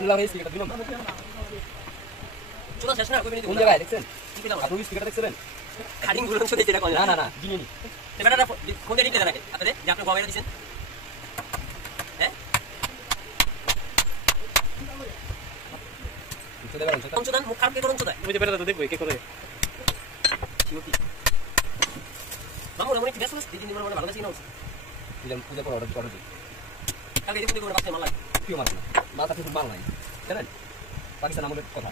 আপনি লাগাই স্পিকারটা দিলাম চলো শেষ না কই মিনিট কোন জায়গায় দেখছেন কি পেলাম আপনি স্পিকারটা দেখছেন খাডিং গুলো শুনে যেটা কই না জিনি নি এবারে ফোন দিয়ে নিতে রাখে আপনাদের যে আপনি মোবাইলে দিবেন হ্যাঁ চলে গেলেন সেটা অঞ্চদান মুখ খারাপ কে করুন চোদা ওই যে বেটা তো দেখবো কে করে শিওটি মামু রমণী ঠিক আছে দিদি নিমন মানে ভালো আছে কিনা দিলাম পূজা করে অর্ডার দিই কালকে দেখুন দেখুন বাচ্চা মাল লাগে কি মাছ না মাথা শুধু মাল নাই জানেন পাকিস্তান আমাদের কথা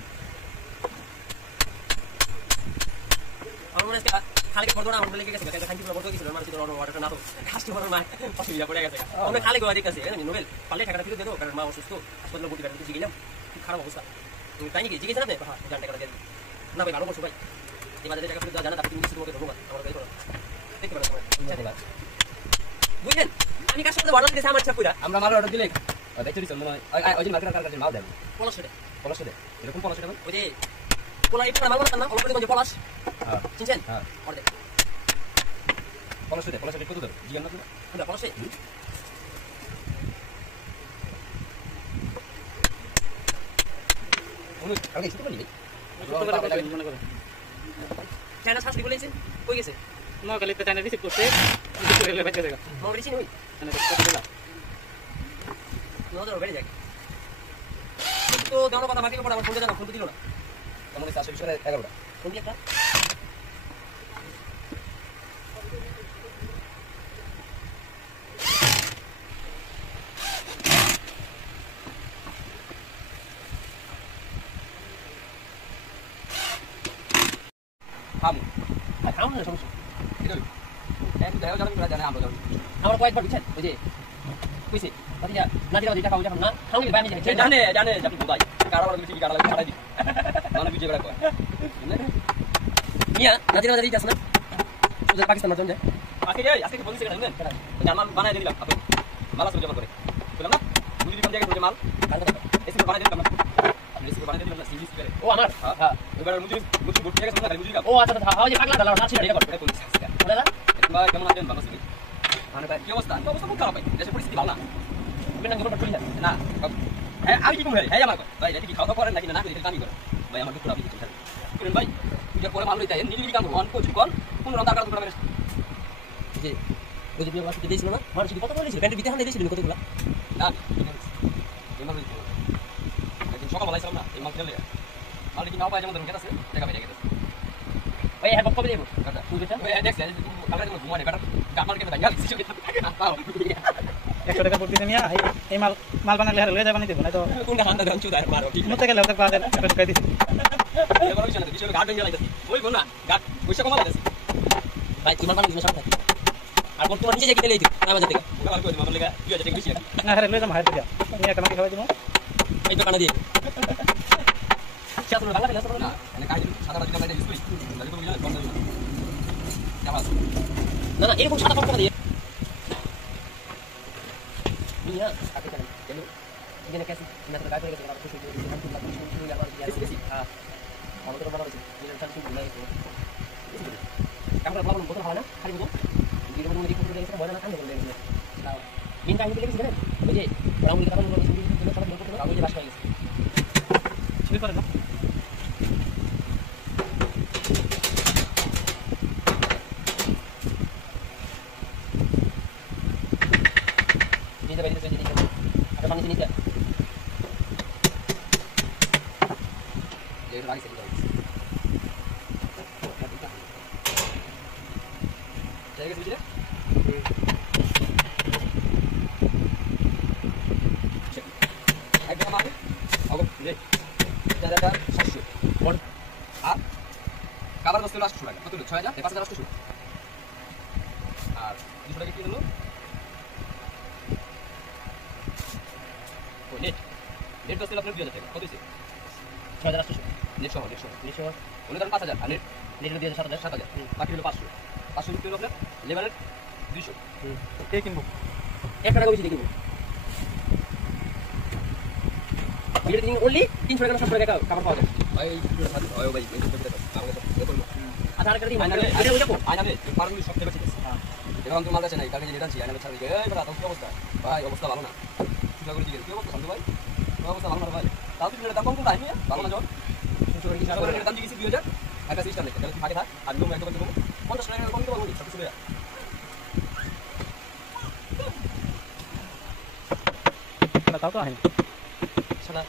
আমার মনে আছে খালি ফটো না আমরা লেগে গেছে কালকে খাইতে ফটো গেছিল আমার চিত্র অর্ডারটা না তো কাস্টমার না অসুবিধা পড়ে গেছে আমরা খালি গোয়া দিতেছি জানেন নোবেল পালে টাকাটা ফিরে দেবো কারণ মা অসুস্থ হাসপাতালে ভর্তি করতে গেলাম খুব খারাপ অবস্থা তাই নাকি জিজ্ঞেস না হ্যাঁ জান টাকাটা দিয়ে না ভাই ভালো করছো ভাই এই বাজারে টাকা ফিরে দেওয়া জানা তারপর তুমি কিছু মতো ধন্যবাদ আমার কাছে করো দেখতে পারেন বুঝলেন আমি কার সাথে অর্ডার দিয়েছি আমার চাপুরা আমরা মাল অর্ডার দিলে দেখতে দিছেন মনে হয় ওই যে মার্কেটার কাছে মাল দেন পলাশ সেটা পলাশ দে এরকম পলাশ দেন ওই যে পোলা এটা মাল বলতাম না অলরেডি কোন পলাশ হ্যাঁ চিনছেন হ্যাঁ অর্ডার পলাশ দে কত দেব জিজ্ঞাসা না আমরা পলাশে উনি কালকে এসে বলি মনে করে চায়না শাস্তি বলেছে কই গেছে নোয়াখালীতে চাইনা রিসিভ করছে রেলে বাইতে দেখা মগরি চিনি ওই মানে কত দিলা নজর বেড়ে যায় তো দেওয়ার কথা বাকি পড়া আমার ফোন জানা ফোন দিল না আমাদের 411টা ফোন দিয়ে একটা হামু খাও না সমস্যা এটা এক দেও জানেন না জানে আমরা জানি আমার কয়েকবার বুঝছেন ওই যে কইছে বাতিজা নাতিরা যেটা খাও যখন না খাও নি বানি যায় জানে আপনি বুঝাই কারাবার তুমি কি কারালা ছাড়াই দি মানে বিজয় করা কয় মিয়া নাতিরা যেটা দিতাছ না ওদের পাকিস্তান মারজন যায় আজকে কি বলছিস জানেন জামান বানাই দিলাম আপনি মালা সুজা করে বললাম না মুজি কোন জায়গায় সুজা মাল কার কথা এসে বানাই দিলাম আপনি এসে বানাই দিলাম না সিরিজ করে ও আমার হ্যাঁ এবার মুজি বুট জায়গা সুজা মুজি ও আচ্ছা আচ্ছা হাও যে পাগলা দাও না ছিল এটা কর এটা বলছিস বলে না বা কেমন আছেন ভালো আছেন মানে ভাই কি অবস্থা খুব খারাপ ভাই দেশের পরিস্থিতি ভালো না তুমি না গরম পড়ি না না হ্যাঁ আমি কি করি হ্যাঁ আমার ভাই এটা কি খাওয়া করেন নাকি না এটা আমি করি ভাই আমার দুপুর আপনি কিছু করেন ভাই এটা পরে মাল লইতে নিলি কাম অন কোচ কোন কোন রান্না কাজ করবেন যে ওই যে বিয়ে বাসা দিয়েছিল না মানুষ কত বলেছিল ব্যান্ডের বিতে হাতে দিয়েছিল কতগুলো না এমন একদিন সকাল বেলায় ছিলাম না এই মাল খেলে মাল কি নাও পাই যেমন ধরুন গেছে টাকা পেয়ে গেছে ওই হ্যাঁ বক্তব্য দেবো কাটা তুই বেটা ওই দেখছ আমরা যখন ঘুমানে কাটা কামার কেটে দাঁড়িয়ে গেছে 100 টাকা পড়তে নিয়া এই মাল বানালে আর লয়ে যাবা নিতে না তো কোনটা হান্ডা দাম চুদার মারো ঠিক মতে গেলে ওটা পাওয়া যায় না টাকা দিছি এবার বিষয় না বিষয় গার্ড হয়ে যাইতাছি ওই কোন না গার্ড পয়সা কমা যাইতাছি ভাই তুই মাল দিন সামনে আর বর্তমান নিজে যেতে লেই তুই আমার থেকে ওরা কই মামা লাগা 2000 টাকা বেশি না আরে লয়ে যাম হাইতে যা নিয়া কামাকি খাওয়াই দিমু এই দোকানে দিয়ে চাতুর বাংলা ফেলা না মানে কাজ সাদা টাকা বাইরে ইউজ করি তাহলে তো বুঝলে কম দাম কেমন না না এরকম সাদা কম দিয়ে মিয়া আতে কেন কেন এখানে কেসি না তো গায় গেছে আর খুশি হয়েছে আমি তো লাগি শুনি আমার দিয়া দিছি হ্যাঁ আমাদের বাবা আছে নিজের টান শুনি না আমরা প্রবলেম বলতে হয় না খালি বল ভিডিও মধ্যে দেখতে দেখতে মজা না কানে বলে দিই মিন টাইম দিলে কিছু না ওই যে রাউন্ড কথা বলতে শুনি তুমি সব বলতে না ওই যে বাস হয়ে গেছে শুরু করে না নিজে বাইরে চলে যেতে আর পানি নিতে এই রাইস এই জায়গা বুঝলে একদম আমাকে আগে রে জায়গাটা 700 বল আর খাবার বস্তু লাস্ট টাকা কত 6000 5000 লাস্ট শুরু আর 200 টাকা কি হলো ওই নেট বস্তু আপনার 2000 টাকা কত হইছে 6000 আসছে নেট সহ উনি ধরেন 5000 আর নেট নেট দিয়ে 7000 বাকি হলো 500 500 রুপিয়া আপনার লেবারের 200 কে কিনবো 1 টাকা বেশি দেবো বিলের দিন only 300 টাকা 700 টাকা খাবার পাওয়া যায় ভাই ওই ভাই এই তো আমাকে তো দেখো আচ্ছা আর করে দিই আইনালে আরে ওই যাবো আইনালে পারমি সব থেকে বেশি এখন তো মাল আছে না কালকে যেটা ছিল আইনালে ছাড়ি এই বড় তো অবস্থা ভাই অবস্থা ভালো না কি করে দিকে কি অবস্থা শান্ত ভাই অবস্থা ভালো না ভাই। তাও তুমি দাম কম কোনটা আইনি ভালো না জন। সুন্দর দাম দিয়েছি 2000 আর কাছে স্টার লেখা। তাহলে থাকে থাক আর লোম একটা করতে দেবো 50 টাকা কম দিতে পারবো না সব সুবিধা। তাও তো হয়নি সাদা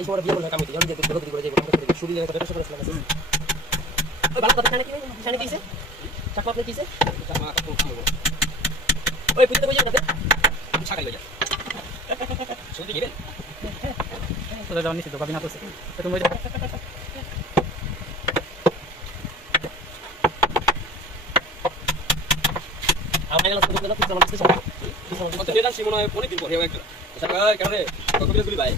এই সময় বিয়ে বলে কামিতে জানি যে তুই বলতে করে যাই বলতে করে শুরু করে করে সব করে ওই বালা কথা খানে কি কিছে চাকমা আপনি কিছে চাকমা কত কম হবে ওই পুজোতে বই যাবে ছাকাই লইয়া শুনতে গেলে তো যাও নিছি তো ভাবি না তো তুমি আমার গেল শুরু করে কিছু আমার কিছু কত নেতা সিমন হয় অনেক দিন পরে একটা সাকা কেন রে কত বিলে গুলি ভাই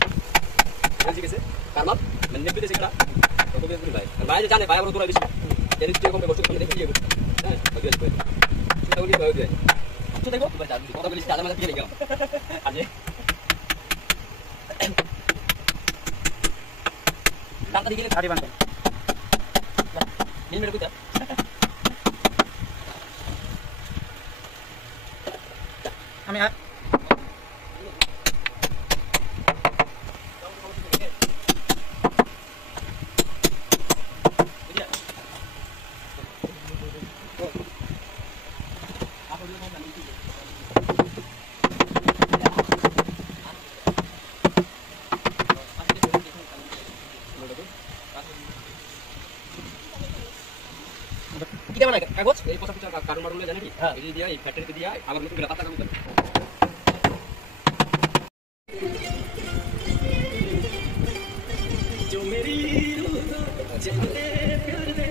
ঠিক আছে কারণ মানে নেপে দেশে করা কত বিলে গুলি ভাই ভাই যে জানে ভাই বড় দূরে বেশি এর দিকে কম বস্তু কম দেখে দিয়ে হ্যাঁ ওই আছে সেটা গুলি ভাই দিয়ে তো দেখো ভাই দাদু কত গুলি দাদা মানে দিয়ে গেল আজ দাদা দিকে গাড়ি বানতে মিল মেরে কইতা আমি কি দেব না কাগজ এই কথা পিছার কারণ মারুলে জানি কি এই দিয়া এই ফ্যাক্টরিতে দিয়া আবার নতুন করে পাতা কাম করে जो मेरी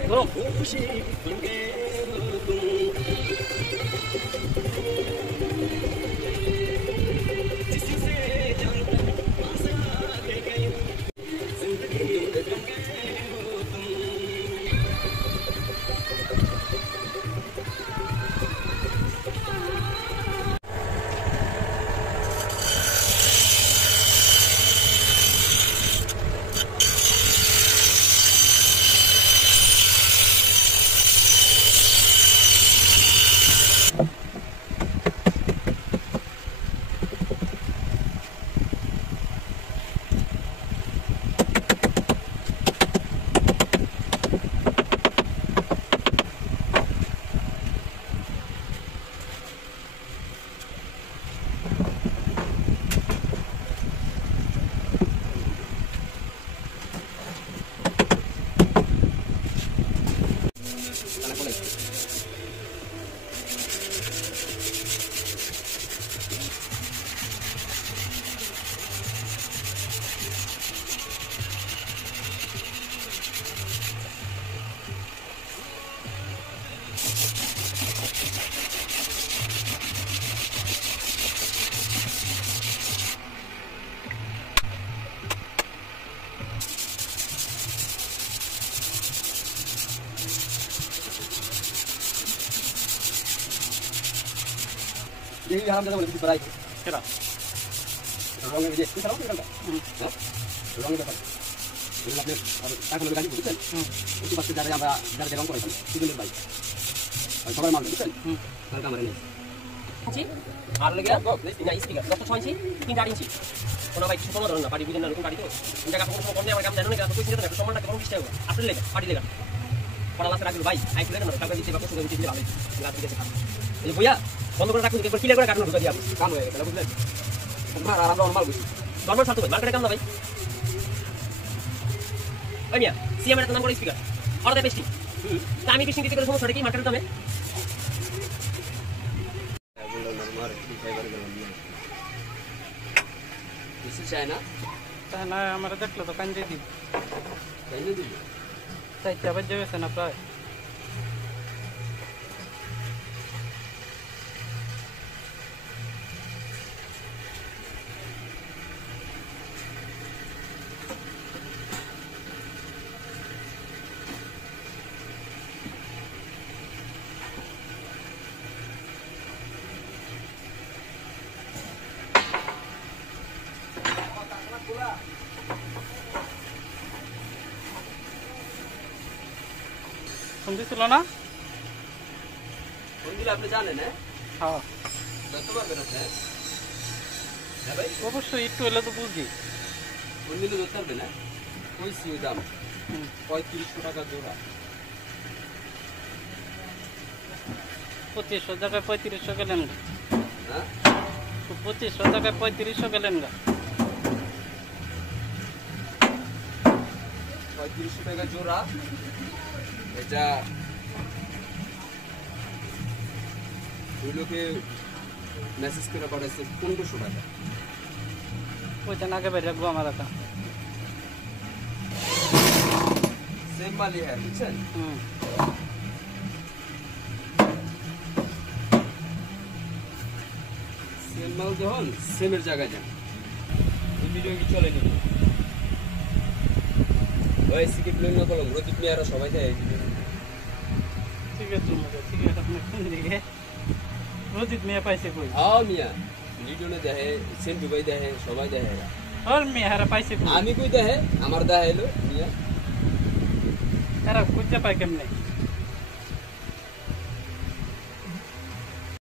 বলো खुशी बन गए हो तुम जिससे जानता पास आके गई जिंदगी बन गए हो तुम यही हम जरा बोले कुछ बड़ाई কেডা रंग में जे कुछ रंग निकलता हां रंग में ये अपने और टाका लगा दी बुझছেন उसके बाद যারা আমরা যারা রং করাইছি সিজনের ভাই আর সবাই মাল বুঝছেন তার কামরে নেই আচ্ছা আর লাগে না স্পিকার 6 ইঞ্চি 3 ইঞ্চি কোন ভাই ছোট ধরনের না পাটি বুঝেন না এরকম পাটি তো জায়গা কোনো কোন আমার কাম জানো না কত কইছিস না সম্মানটা কেমন কিস্তা হবে আপনি লেখা পাটি লেখা পড়া লাসে রাখলো ভাই আই করে না টাকা দিতে বা কষ্ট দিতে ভালো লাগ দিতে এই বইয়া বন্ধ করে রাখুন একবার ক্লিয়ার করে কাটুন ঢুকা দিয়া কাম হয়ে গেল বুঝলেন আমার আর আমরা নরমাল বুঝি নরমাল সাথে ভাই মার্কেটে কাম না ভাই ওই মিয়া সিএম এর নাম করে স্পিকার আর দা বেস্টি আমি বেস্টি দিতে করে সমস্যা কি মার্কেটের দামে কিছু চাই না তাই না আমার দেখলো তো কান দিয়ে দিই তাই না দিবি তাই আবার যাবে না প্রায় শুনতেছিল না কোন দিলে আপনি জানেন হ্যাঁ হ্যাঁ যত পারবেন আপনি হ্যাঁ ভাই অবশ্যই একটু হলে তো বুঝি। কোন দিনে ধরতে পারবে না ওই সিও দাম 3500 টাকা জোড়া 2500 টাকায় 3500 গেলেন গা। হ্যাঁ 2500 টাকায় 3500 গেলেন গা। 3500 টাকা জোড়া এটা ওই লোকে মেসেজ করে পাঠাইছে 1500 টাকা ওইটা আগে বাইরে রাখবো আমার একা। সেম মালি হ্যাঁ বুঝছেন সেম মাল যখন সেমের জায়গায় যান এই ভিডিও কি চলে নি ওই সিকিপ লইন না কলম রতিক মিয়ারা সবাই দেয় এই ভিডিও ঠিক আছে ঠিক আছে আপনি কোন দিকে রোজিত মেয়ে পাইছে কই? হ্যাঁ মিয়া ভিডিও না দেখে সেম দুবাই দেখে সবাই দেখে এরা। ওর মেয়ে হারা পাইছে কই? আমি কই দেখে আমার দেখা এলো মিয়া এরা খুঁজতে পায় কেমনে?